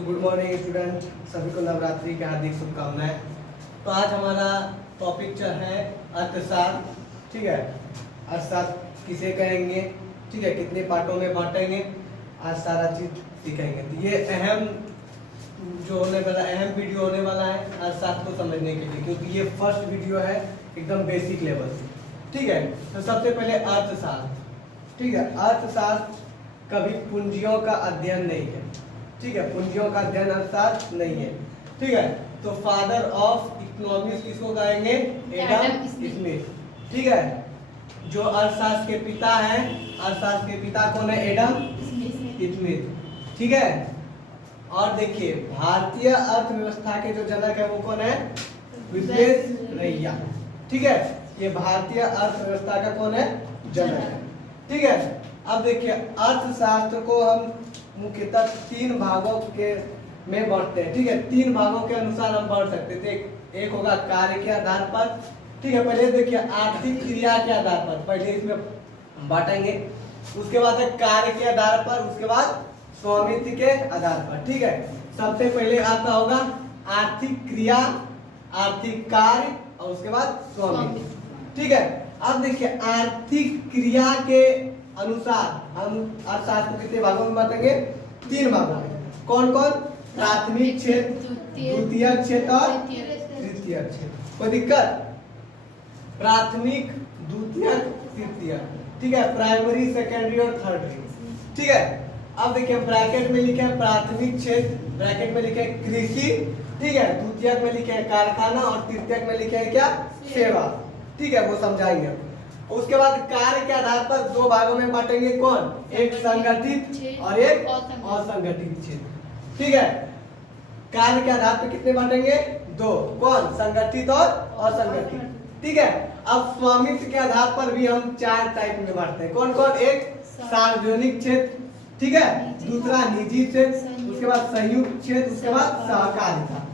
तो good morning student, सभी को नवरात्रि की हार्दिक शुभकामनाएं। तो आज हमारा टॉपिक जो है अर्थशास्त्र। ठीक है, अर्थशास्त्र किसे कहेंगे, ठीक है, कितने पार्टों में बांटेंगे, आज सारा चीज सीखेंगे। तो ये अहम जो होने वाला अहम वीडियो होने वाला है अर्थशास्त्र को समझने के लिए, क्योंकि ये फर्स्ट वीडियो है एकदम बेसिक लेवल से। ठीक है, तो सबसे पहले अर्थशास्त्र। ठीक है, अर्थशास्त्र कभी पूंजियों का अध्ययन नहीं है। ठीक है, पूंजियों का अध्ययन अर्थशास्त्र नहीं है। ठीक है, तो फादर ऑफ इकोनॉमिक्स किसको कहेंगे? Adam Smith. ठीक है, जो अर्थशास्त्र के पिता हैं, अर्थशास्त्र के पिता कौन है? Adam Smith. ठीक है, और देखिए भारतीय अर्थव्यवस्था के जो जनक है वो कौन है? विश्वेश्वरैया। ठीक है, ये भारतीय अर्थव्यवस्था का कौन है? जनक है। ठीक है, अब देखिए अर्थशास्त्र को हम मुख्यतः तीन भागों के में बांटते हैं। ठीक है, तीन भागों के अनुसार हम बांट सकते थे। एक होगा कार्य के आधार पर। ठीक है, पहले देखिए आर्थिक क्रिया के आधार पर पहले इसमें बांटेंगे, उसके बाद कार्य के आधार पर, उसके बाद स्वामित्व के आधार पर। ठीक है, सबसे पहले आपका होगा आर्थिक क्रिया, आर्थिक कार्य और उसके बाद स्वामित्व। ठीक है, अब देखिए आर्थिक क्रिया के अनुसार हम अर्थशास्त्र को कितने भागों में बांटेंगे? तीन भागों में। कौन कौन? प्राथमिक क्षेत्र, द्वितीयक क्षेत्र और तृतीयक क्षेत्र। कोई दिक्कत? प्राथमिक, द्वितीयक, तृतीयक। ठीक है, प्राइमरी, सेकेंडरी और थर्डरी। ठीक है, अब देखिए ब्रैकेट में लिखे हैं प्राथमिक क्षेत्र, ब्रैकेट में लिखे हैं कृषि। ठीक है, द्वितीयक में लिखे हैं कारखाना और तृतीयक में लिखे हैं क्या? सेवा। ठीक है, वो समझाएंगे। उसके बाद कार्य के आधार पर दो भागों में बांटेंगे। कौन? एक संगठित और एक असंगठित क्षेत्र। ठीक है, कार्य के आधार पर कितने बांटेंगे? दो। कौन? संगठित और असंगठित। ठीक है, अब स्वामित्व के आधार पर भी हम चार टाइप में बांटते हैं। कौन कौन? एक सार्वजनिक क्षेत्र, ठीक है, दूसरा निजी क्षेत्र, उसके बाद संयुक्त क्षेत्र, उसके बाद सहकारिता।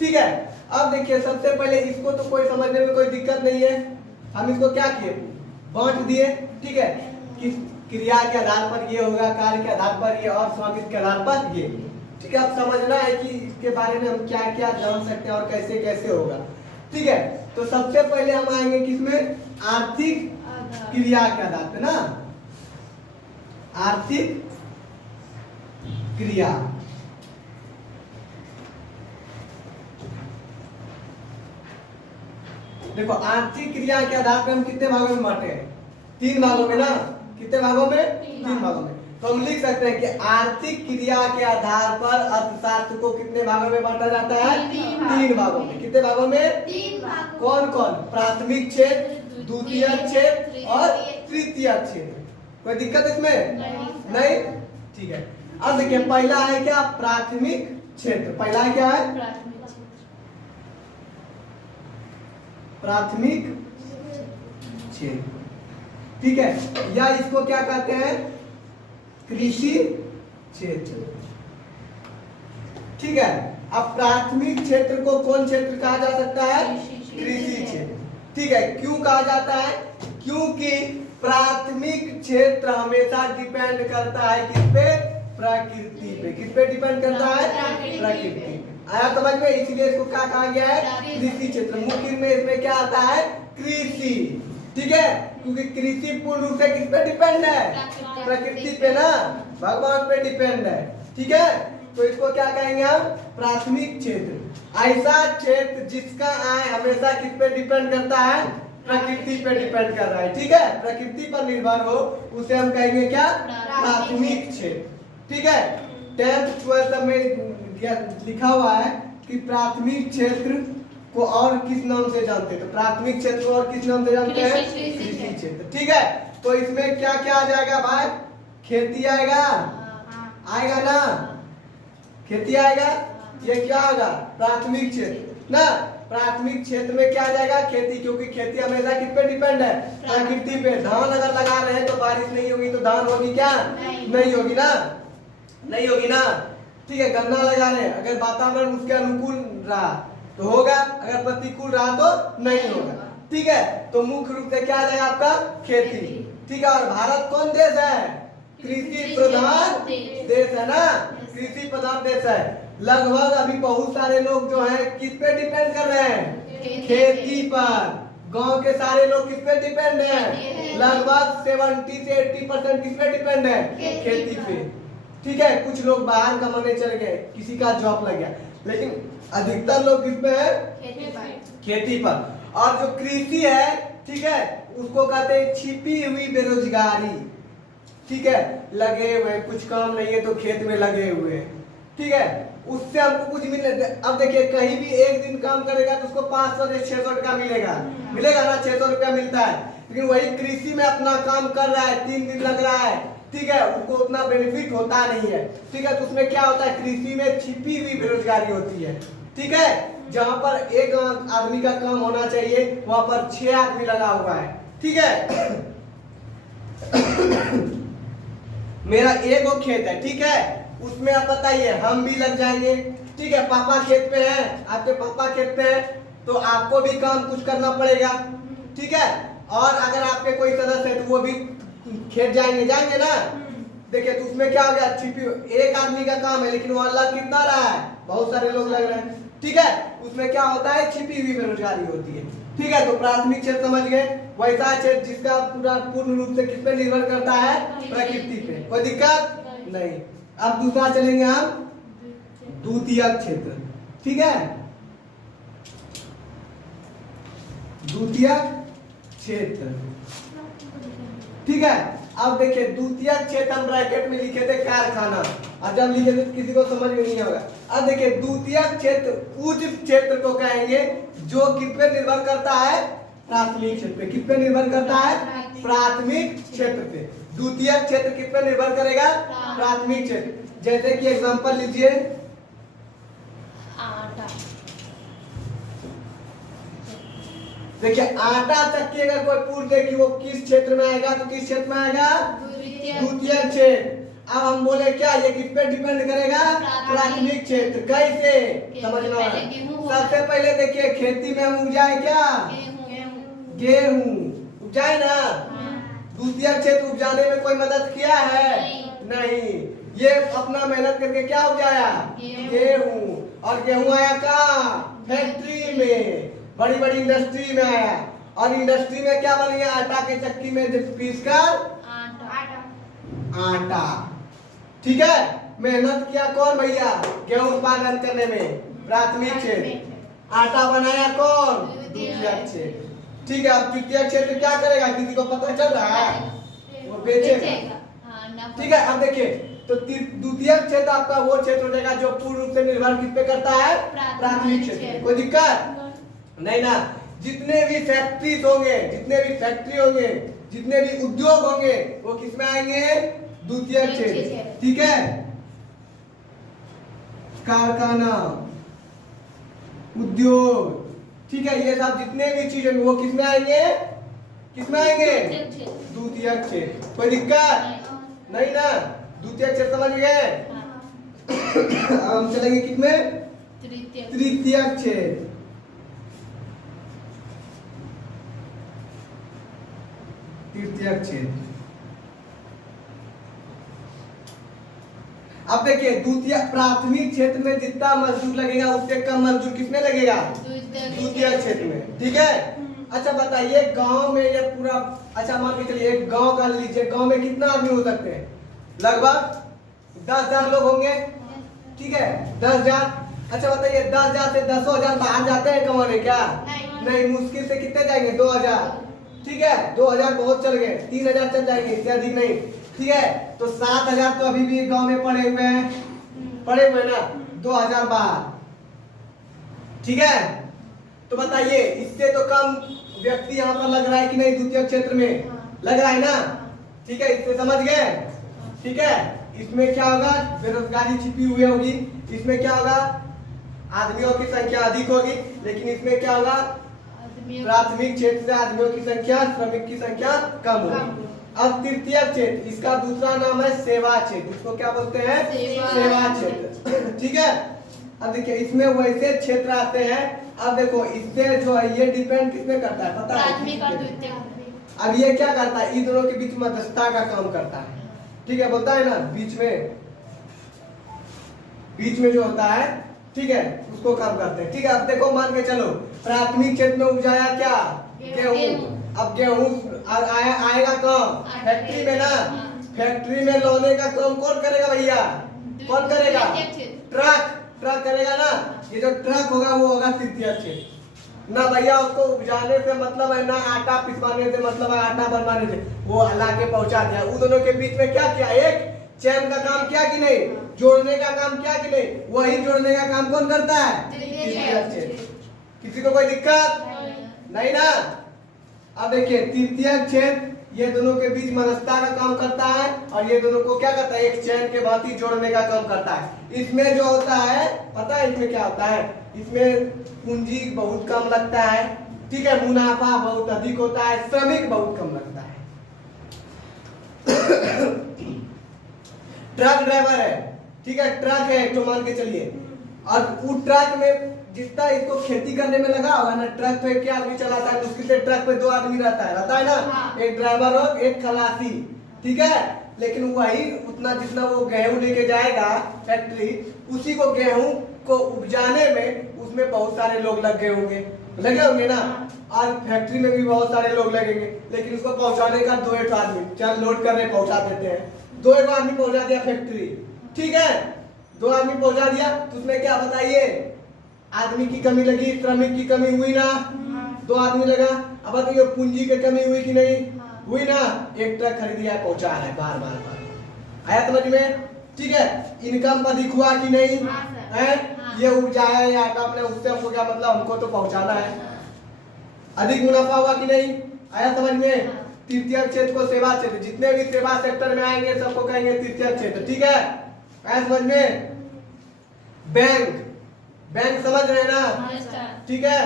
ठीक है, अब देखिए सबसे पहले इसको तो कोई समझने में कोई दिक्कत नहीं है। हम इसको क्या किए? बांट दिए। ठीक है, किस क्रिया के आधार पर ये होगा, कार्य के आधार पर ये और स्वामित्व के आधार पर ये। ठीक है, अब समझना है कि इसके बारे में हम क्या क्या जान सकते हैं और कैसे कैसे होगा। ठीक है, तो सबसे पहले हम आएंगे किसमें? आर्थिक क्रिया के आधार पर ना, आर्थिक क्रिया। देखो आर्थिक क्रिया के आधार पर हम कितने भागों में बांटे हैं? तीन भागों में ना। कितने भागों में? तीन भागों में। तो हम लिख सकते हैं कि आर्थिक क्रिया के आधार पर अर्थशास्त्र को कितने भागों में बांटा जाता है? तीन भागों में। कितने भागों में? तीन भागों। कौन कौन? प्राथमिक क्षेत्र, द्वितीयक क्षेत्र और तृतीयक क्षेत्र। कोई दिक्कत इसमें? नहीं। ठीक है, अब देखिए पहला है क्या? प्राथमिक क्षेत्र। पहला क्या है? प्राथमिक क्षेत्र। ठीक है, या इसको क्या कहते हैं? कृषि क्षेत्र। ठीक है, अब प्राथमिक क्षेत्र को कौन क्षेत्र कहा जा सकता है? कृषि क्षेत्र। ठीक है, क्यों कहा जाता है? क्योंकि प्राथमिक क्षेत्र हमेशा डिपेंड करता है किस पे? प्रकृति पे। किस पे डिपेंड करता है? प्रकृति पे। आया समझ में? इसलिए इसको क्या कहा गया है? कृषि क्षेत्र। मुख्य में इसमें क्या आता है? कृषि। ठीक है, क्योंकि कृषि पूर्ण रूप से किस पे डिपेंड है? प्रकृति पे ना, भगवान पे डिपेंड है। ठीक है, तो इसको क्या कहेंगे हम? प्राथमिक क्षेत्र। ऐसा क्षेत्र जिसका आय हमेशा किस पे डिपेंड करता है? प्रकृति पे डिपेंड कर रहा है। ठीक है, प्रकृति पर निर्भर हो उसे हम कहेंगे क्या? प्राथमिक क्षेत्र। ठीक है, 10th 12th में लिखा हुआ है कि प्राथमिक क्षेत्र को और किस नाम से जानते हैं? तो प्राथमिक क्षेत्र को और किस नाम से जानते हैं? कृषि क्षेत्र। ठीक है, तो इसमें क्या क्या आ जाएगा भाई? खेती आएगा, आएगा ना? खेती आएगा। ये क्या होगा? प्राथमिक क्षेत्र ना। प्राथमिक क्षेत्र में क्या आ जाएगा? खेती, क्योंकि खेती हमेशा किस पे डिपेंड है? प्रकृति पे। धान अगर लगा रहे हैं तो बारिश नहीं होगी तो धान होगी क्या? नहीं होगी ना, नहीं होगी ना। ठीक है, गन्ना लगा रहे हैं, अगर वातावरण उसके अनुकूल रहा तो होगा, अगर प्रतिकूल रहा तो नहीं होगा। ठीक है, तो मुख्य रूप से क्या आ जाएगा आपका? खेती। ठीक है, और भारत कौन देश है? कृषि प्रधान देश है ना। कृषि प्रधान देश है। लगभग अभी बहुत सारे लोग जो हैं किस पे डिपेंड कर रहे हैं? खेती पर। गांव के सारे लोग किस पे डिपेंड हैं? लगभग 70 से 80% किस पे डिपेंड है? खेती पे। ठीक है, कुछ लोग बाहर कमाने चले गए, किसी का जॉब लग गया, लेकिन अधिकतर लोग किस पे है? खेती पर। और जो कृषि है, ठीक है, उसको कहते हैं छिपी हुई बेरोजगारी। ठीक है, लगे हुए, कुछ काम नहीं है तो खेत में लगे हुए, ठीक है, उससे हमको कुछ मिले। अब देखिए, कहीं भी एक दिन काम करेगा तो उसको 500 से 600 रुपया मिलेगा, मिलेगा ना, 600 रुपया मिलता है। लेकिन वही कृषि में अपना काम कर रहा है, 3 दिन लग रहा है, ठीक है, उसको उतना बेनिफिट होता नहीं है। ठीक है, तो उसमें क्या होता है? कृषि में छिपी हुई बेरोजगारी होती है। ठीक है, जहाँ पर एक आदमी का काम होना चाहिए वहां पर 6 आदमी लगा हुआ है। ठीक है, मेरा एक वो खेत है, ठीक है, उसमें आप बताइए, हम भी लग जाएंगे। ठीक है, पापा खेत पे हैं, आपके पापा खेत पे हैं, तो आपको भी काम कुछ करना पड़ेगा। ठीक है, और अगर आपके कोई सदस्य है तो वो भी खेत जाएंगे, जाएंगे ना। देखिए, तो उसमें क्या हो गया? छिपी, एक आदमी का काम है लेकिन वहां लग कितना रहा है? बहुत सारे लोग लग रहे हैं। ठीक है, उसमें क्या होता है? छिपी हुई बेरोजगारी होती है। ठीक है, तो प्राथमिक क्षेत्र समझ गए। वैसा क्षेत्र जिसका पूर्ण रूप से किस पे निर्भर करता है? प्रकृति पे। कोई दिक्कत नहीं। अब दूसरा चलेंगे हम, द्वितीयक क्षेत्र। ठीक है, द्वितीयक क्षेत्र। ठीक है, अब देखिए, द्वितीयक क्षेत्र हम ब्रैकेट में लिखे थे कारखाना, और जब लिखे थे किसी को समझ में नहीं होगा। अब देखिए, द्वितीयक क्षेत्र उस क्षेत्र को कहेंगे जो किस पे निर्भर करता है? प्राथमिक क्षेत्र पे। किस पे निर्भर करता है? प्राथमिक क्षेत्र पे। द्वितीयक क्षेत्र किस पे निर्भर करेगा? प्राथमिक क्षेत्र। जैसे कि एग्जांपल लीजिए, आटा। देखिए, आटा चक्की अगर कोई पूछ दे कि वो किस क्षेत्र में आएगा, तो किस क्षेत्र में आएगा? द्वितीयक क्षेत्र। अब हम बोले क्या, ये किस पे डिपेंड करेगा? प्राथमिक क्षेत्र। कैसे समझना है? सबसे पहले देखिए, खेती में हम उपजाए क्या? गेहूं उपजाए ना। द्वितीयक क्षेत्र उपजाने में कोई मदद किया है? नहीं। ये अपना मेहनत करके क्या उपजाया? गेहूं। और गेहूं आया कहाँ? फैक्ट्री में, बड़ी बड़ी इंडस्ट्री में आया। और इंडस्ट्री में क्या बन गया? आटा के चक्की में पीस कर आटा। ठीक है, मेहनत किया कौन भैया? गेहूं उत्पादन करने में, प्राथमिक क्षेत्र। आटा बनाया कौन? द्वितीयक क्षेत्र। ठीक है, अब तृतीयक क्षेत्र क्या करेगा? किसी को पता चल रहा है? वो बेचेगा। ठीक है, अब देखिए, तो द्वितीयक क्षेत्र आपका वो क्षेत्र हो जाएगा जो पूर्ण रूप से निर्भर किस पे करता है? प्राथमिक क्षेत्र। कोई दिक्कत नहीं ना। जितने भी फैक्ट्री होंगे, जितने भी फैक्ट्री होंगे, जितने भी उद्योग होंगे, वो किस में आएंगे? द्वितीयक क्षेत्र। ठीक है, कारखाना, उद्योग, ठीक है, ये सब जितने भी चीजें वो किस में आएंगे? किस में आएंगे? द्वितीयक क्षेत्र। कोई दिक्कत नहीं ना। द्वितीयक क्षेत्र समझ गए। हम चलेंगे किस में? तृतीयक क्षेत्र। तृतीयक क्षेत्र। अब देखिए, द्वितीय प्राथमिक क्षेत्र में जितना मजदूर लगेगा उससे कम मजदूर किसमें लगेगा? द्वितीय क्षेत्र में। ठीक है, अच्छा बताइए, गांव में ये पूरा, अच्छा मान के चलिए एक गांव का लीजिए, गांव में कितना आदमी हो सकते हैं? लगभग 10,000 लोग होंगे। ठीक है, 10,000। अच्छा बताइए, 10,000 से 10,000 बाहर जाते हैं कमाने क्या? नहीं, मुश्किल से कितने जाएंगे? 2,000। ठीक है, 2,000 बहुत चल गए, 3,000 चल जाएंगे, इससे अधिक नहीं। ठीक है, तो 7,000 तो अभी भी गांव में पड़े हुए हैं, पड़े हुए ना, 2,000 बाहर। ठीक है, तो बताइए, इससे तो कम व्यक्ति यहाँ पर लग रहा है कि नहीं? द्वितीय क्षेत्र में लग रहा है ना। ठीक है, इससे समझ गए। ठीक है, इसमें क्या होगा? बेरोजगारी छिपी हुई होगी। इसमें क्या होगा? आदमियों की संख्या अधिक होगी, लेकिन इसमें क्या होगा? प्राथमिक क्षेत्र से आदमियों की संख्या, श्रमिक की संख्या कम होगी। अब तृतीय क्षेत्र, इसका दूसरा नाम है सेवा क्षेत्र। इसको क्या बोलते हैं? सेवा क्षेत्र। ठीक है, अब देखिए, इसमें वैसे क्षेत्र आते हैं। अब देखो, इससे जो है ये डिपेंड किस में करता है पता है? अब ये क्या करता है? इन दोनों के बीच मध्यस्थता का काम करता है। ठीक है, बोलता है ना, बीच में बीच में जो होता है, ठीक है, उसको कम करते हैं। ठीक है, अब देखो मान के चलो प्राथमिक क्षेत्र में उपजाया क्या, गेहूं। अब गेहूं आएगा कब, फैक्ट्री में ना। फैक्ट्री में लाने का काम कौन करेगा भैया, कौन करेगा, ट्रक करेगा ना। ये जो ट्रक होगा वो होगा तृतीय क्षेत्र ना भैया। उसको उपजाने से मतलब है ना, आटा पिसवाने से मतलब है, आटा बनवाने से, वो ला के पहुंचा दिया। उन दोनों के बीच में क्या किया, एक चैन का काम किया कि नहीं, जोड़ने का काम किया कि नहीं। वही जोड़ने का काम कौन करता है, तृतीय क्षेत्र। किसी को कोई दिक्कत नहीं ना। अब देखिए तृतीय क्षेत्र ये दोनों के बीच मध्यस्थता का काम करता है, और ये दोनों को क्या करता है, एक चैन के भांति जोड़ने का काम करता है। इसमें जो होता है पता है इसमें क्या होता है, इसमें पूंजी बहुत कम लगता है, ठीक है, मुनाफा बहुत अधिक होता है, श्रमिक बहुत कम लगता है। ट्रक ड्राइवर है, ठीक है, ट्रक है तो मान के चलिए, और उस ट्रक में जितना इसको खेती करने में लगा होगा ना, ट्रक पे क्या आदमी चलाता है, मुश्किल से ट्रक पे 2 आदमी रहता है ना। हाँ। एक ड्राइवर और एक खलासी, ठीक है। लेकिन वही उतना जितना वो गेहूं लेके जाएगा फैक्ट्री, उसी को गेहूं को उपजाने में उसमें बहुत सारे लोग लगे होंगे ना। और फैक्ट्री में भी बहुत सारे लोग लगेंगे, लेकिन उसको पहुंचाने का 2 आदमी, चल लोड करने पहुंचा देते हैं, 2 आदमी पहुंचा दिया फैक्ट्री, ठीक है, 2 आदमी पहुंचा दिया, तो उसमें क्या बताइए, आदमी की कमी लगी, श्रमिक की कमी हुई ना, 2 आदमी लगा। अब बताइए पूंजी की कमी हुई कि नहीं, हुई ना। एक ट्रक खरीद दिया, पहुंचा है, बार आया समझ में, ठीक है। इनकम अधिक हुआ कि नहीं है, ये उपजाया या आपने, उससे हमको क्या मतलब, हमको तो पहुंचाना है। अधिक मुनाफा हुआ कि नहीं, आया समझ में। तृतीय क्षेत्र को सेवा क्षेत्र, जितने भी सेवा सेक्टर में आएंगे सबको कहेंगे तृतीय क्षेत्र, ठीक है, आया समझ में। बैंक समझ रहे ना, ठीक है।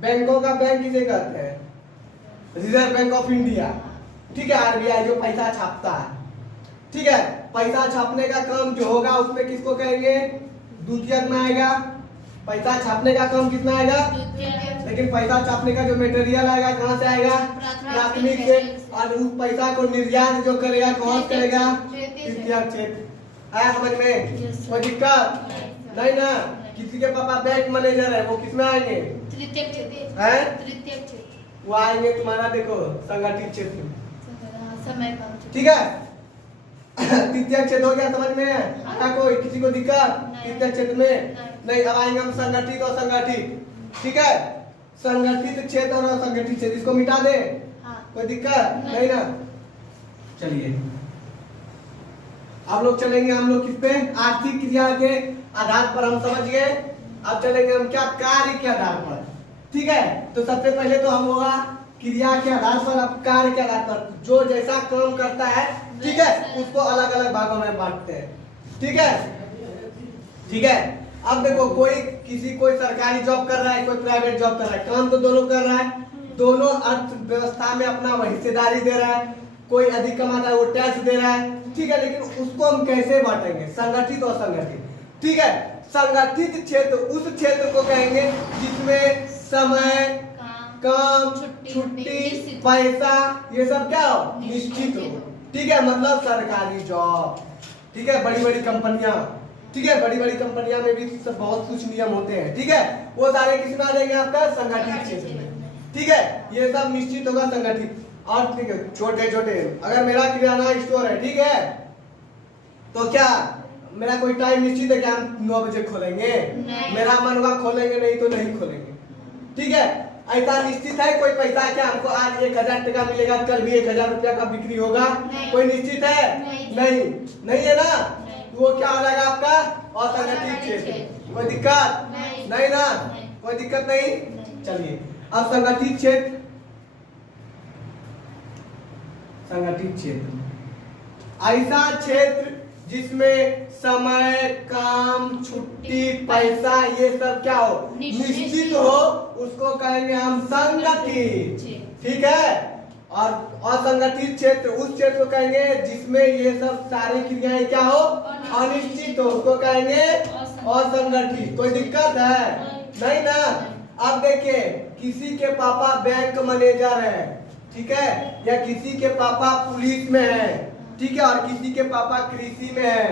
बैंकों का बैंक किसे कहते हैं, रिजर्व बैंक ऑफ इंडिया, ठीक है, आरबीआई जो पैसा छापता है, ठीक है। पैसा छापने का काम जो होगा उसमें किसको कहेंगे, द्वितीयक में आएगा। पैसा छापने का काम कितना आएगा, लेकिन पैसा छापने का जो मटेरियल आएगा कहाँ से आएगा, प्राथमिक से, और उस पैसा को निर्यात जो करेगा कौन करेगा, तृतीय क्षेत्र। आया समझ में, कोई दिक्कत नहीं ना। किसी के पापा बैंक मैनेजर है, वो किसमें आएंगे, तृतीय क्षेत्र है, तृतीय क्षेत्र। वो आएंगे तुम्हारा देखो संगठित क्षेत्र, ठीक है। तृतीय क्षेत्र हो गया, समझ में आया कोई, किसी को दिक्कत तृतीय क्षेत्र में नहीं। अब आएंगे हम संगठित और संगठित, ठीक है। संगठित क्षेत्र और असंगठित क्षेत्र, इसको मिटा दे, कोई दिक्कत नहीं ना। चलिए अब लोग चलेंगे हम लोग किस पे, आर्थिक क्रिया के आधार पर हम समझ गए। अब चलेंगे हम क्या, कार्य के आधार पर, ठीक है। तो सबसे पहले तो हम होगा क्रिया के आधार पर, अब कार्य के आधार पर, जो जैसा काम करता है, ठीक है, उसको अलग अलग भागों में बांटते हैं, ठीक है, ठीक है। अब देखो कोई सरकारी जॉब कर रहा है, कोई प्राइवेट जॉब कर रहा है, काम तो दोनों कर रहा है, दोनों अर्थव्यवस्था में अपना हिस्सेदारी दे रहा है। कोई अधिक कमाता है वो टैक्स दे रहा है, ठीक है। लेकिन उसको हम कैसे बांटेंगे, संगठित और संगठित, ठीक है। संगठित क्षेत्र उस क्षेत्र को कहेंगे जिसमें समय, काम, छुट्टी, पैसा, ये सब क्या हो, निश्चित हो, ठीक है। मतलब सरकारी जॉब, ठीक है, बड़ी बड़ी कंपनियां, ठीक है, बड़ी बड़ी कंपनियां में भी बहुत कुछ नियम होते हैं, ठीक है। वो सारे किसमें आ जाएंगे, आपका संगठित क्षेत्र में, ठीक है। ये सब निश्चित होगा संगठित। और ठीक है, छोटे छोटे, अगर मेरा किराना स्टोर है, ठीक है, तो क्या मेरा कोई टाइम निश्चित है कि हम 9 बजे खोलेंगे, मेरा मन हुआ खोलेंगे, नहीं तो नहीं खोलेंगे, ठीक है। ऐसा निश्चित है कोई पैसा क्या, हमको आज 1000 टका मिलेगा, कल भी 1000 रुपया का बिक्री होगा, कोई निश्चित है, नहीं है ना। वो क्या हो जाएगा आपका असंगठित क्षेत्र, कोई दिक्कत नहीं ना, कोई दिक्कत नहीं। चलिए अब संगठित क्षेत्र, संगठित क्षेत्र ऐसा क्षेत्र जिसमें समय, काम, छुट्टी, पैसा, ये सब क्या हो, निश्चित हो, उसको कहेंगे हम संगठित, ठीक है। और असंगठित क्षेत्र उस क्षेत्र को कहेंगे जिसमें ये सब सारी क्रियाएं क्या हो, अनिश्चित हो, उसको कहेंगे असंगठित। कोई दिक्कत है नहीं ना। अब देखिए किसी के पापा बैंक मैनेजर है, ठीक है, या किसी के पापा पुलिस में है, ठीक है, और किसी के पापा कृषि में है,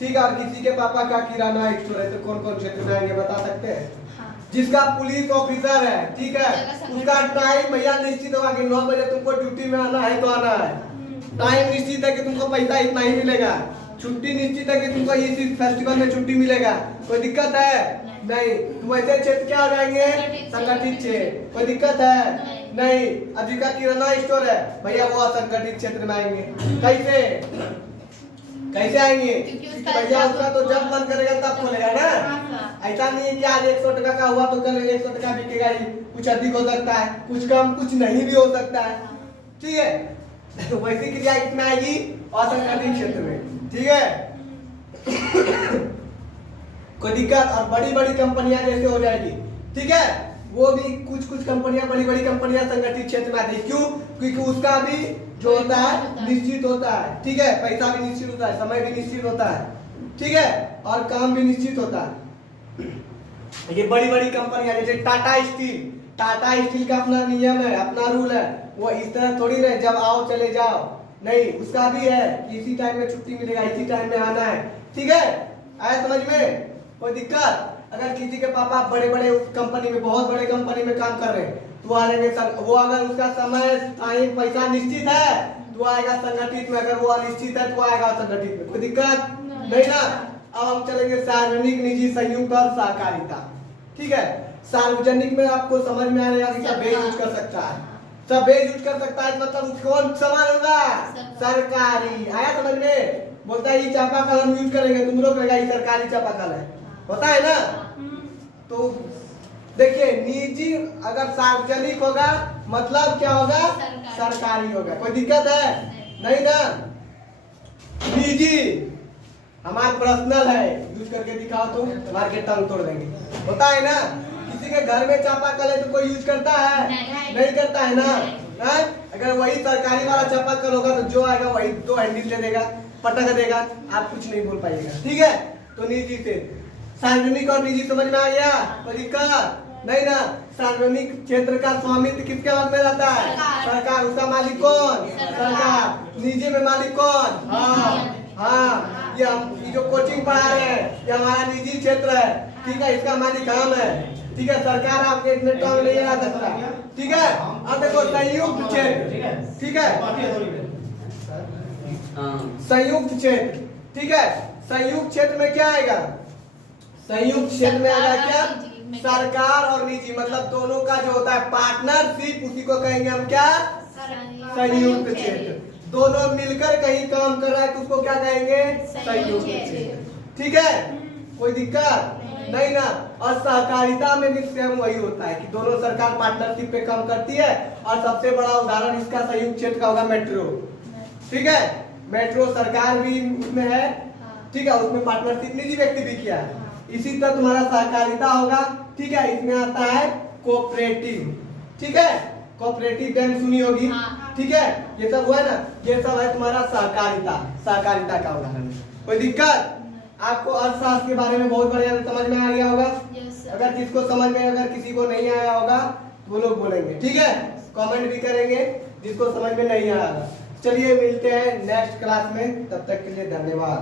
ठीक है, और किसी के पापा का किराना स्टोर है, तो कौन कौन क्षेत्र में आएंगे बता सकते हैं? हाँ। जिसका पुलिस ऑफिसर है, ठीक है, उसका टाइम भैया निश्चित होगा कि 9 बजे तुमको ड्यूटी में आना है तो आना है। टाइम निश्चित है कि तुमको पैसा इतना ही मिलेगा। छुट्टी निश्चित है कि तुमको इस फेस्टिवल में छुट्टी मिलेगा। कोई दिक्कत है? नहीं। तुम ऐसे क्षेत्र क्या हो जाएंगे? संगठित क्षेत्र। कोई दिक्कत है? नहीं। अब जिसका किराना स्टोर है भैया वो असंगठित क्षेत्र में आएंगे। कैसे कैसे आएंगे? भैया उसका तो जब मन करेगा तब खोलेगा ना। ऐसा नहीं है कि आज 100 टका का हुआ तो कल 100 टका बिकेगा ही। कुछ अधिक हो सकता है, कुछ कम, कुछ नहीं भी हो सकता है। ठीक है, तो वैसी क्रिया कितना आएगी? असंगठित क्षेत्र में। ठीक है, कोई दिक्कत? और बड़ी बड़ी कंपनियां जैसे हो जाएगी, ठीक है, वो भी कुछ कुछ कंपनियां, बड़ी बड़ी कंपनियां संगठित क्षेत्र में आती है। क्यों? क्योंकि उसका भी जो होता है निश्चित होता है। ठीक है, पैसा भी निश्चित होता है, समय भी निश्चित होता है, ठीक है, और काम भी निश्चित होता है। ये बड़ी बड़ी कंपनियां जैसे टाटा स्टील का अपना नियम है, अपना रूल है। वो इस तरह थोड़ी रहे जब आओ चले जाओ, नहीं, उसका भी है कि इसी टाइम में छुट्टी मिलेगा, इसी टाइम में आना है। ठीक है, आया समझ में? कोई दिक्कत? अगर किसी के पापा बड़े बड़े कंपनी में, बहुत बड़े कंपनी में काम कर रहे हैं तो आ जाएंगे। वो अगर उसका समय, टाइम, पैसा निश्चित है तो आएगा संगठित में, अगर वो अनिश्चित है तो आएगा असंगठित में। कोई दिक्कत नहीं ना। अब हम चलेंगे सार्वजनिक, निजी, संयुक्त और सहकारिता। ठीक है, सार्वजनिक में आपको समझ में आएगा कि सब यूज कर सकता है, सब यूज कर सकता है, मतलब कौन सामान होगा? सरकारी। आया समझ में? बोलता है ये चापाकल हम यूज करेंगे, तुम लोग करेगा ये सरकारी चापाकल है, होता है ना। तो देखिए, निजी अगर सार्वजनिक होगा मतलब क्या होगा? सरकारी होगा। कोई दिक्कत है? नहीं ना। निजी हमारा पर्सनल है, यूज करके दिखाओ तो मार के टंग तोड़ देंगे, होता है ना। किसी के घर में चापाकल है तो कोई यूज करता है? नहीं करता है ना। है? अगर वही सरकारी वाला चापाकल होगा तो जो आएगा वही 2 हैंडल ले देगा, पटक देगा, आप कुछ नहीं बोल पाइएगा। ठीक है, तो निजी से सार्वजनिक और निजी समझ में आ गया? कोई दिक्कत नहीं ना। सार्वजनिक क्षेत्र का स्वामित्व किसके हाथ में रहता है? सरकार। उसका मालिक कौन? सरकार। निजी में मालिक कौन? हाँ, ये जो कोचिंग पढ़ा रहे हैं ये हमारा निजी क्षेत्र है, ठीक है, इसका मालिक हम है। ठीक है, सरकार आपके इतने टर्म नहीं आ सकता। ठीक है, अब देखो संयुक्त क्षेत्र। ठीक है, संयुक्त क्षेत्र। ठीक है, संयुक्त क्षेत्र में क्या आएगा? संयुक्त क्षेत्र में आएगा क्या? सरकार और निजी, मतलब दोनों का जो होता है पार्टनरशिप, उसी को कहेंगे हम क्या? संयुक्त क्षेत्र। दोनों मिलकर कहीं काम कर रहा है तो उसको क्या कहेंगे? संयुक्त क्षेत्र। ठीक है, कोई दिक्कत नहीं ना। और सहकारिता में भी सेम वही होता है कि दोनों सरकार पार्टनरशिप पे काम करती है। और सबसे बड़ा उदाहरण इसका संयुक्त क्षेत्र का होगा मेट्रो। ठीक है, मेट्रो सरकार भी उसमें है, ठीक है, उसमें पार्टनरशिप निजी व्यक्ति भी किया है। इसी तरह तुम्हारा सहकारिता होगा। ठीक है, इसमें आता है कोऑपरेटिव। ठीक है, कोऑपरेटिव बैंक सुनी होगी। ठीक है, ये सब हुआ ना, ये सब है तुम्हारा सहकारिता का उदाहरण। कोई दिक्कत? आपको अर्थशास्त्र के बारे में बहुत बढ़िया समझ में आ गया होगा। अगर किसको समझ में, अगर किसी को नहीं आया होगा वो लोग बोलेंगे, ठीक है, कमेंट भी करेंगे जिसको समझ में नहीं आया होगा। चलिए मिलते हैं नेक्स्ट क्लास में, तब तक के लिए धन्यवाद।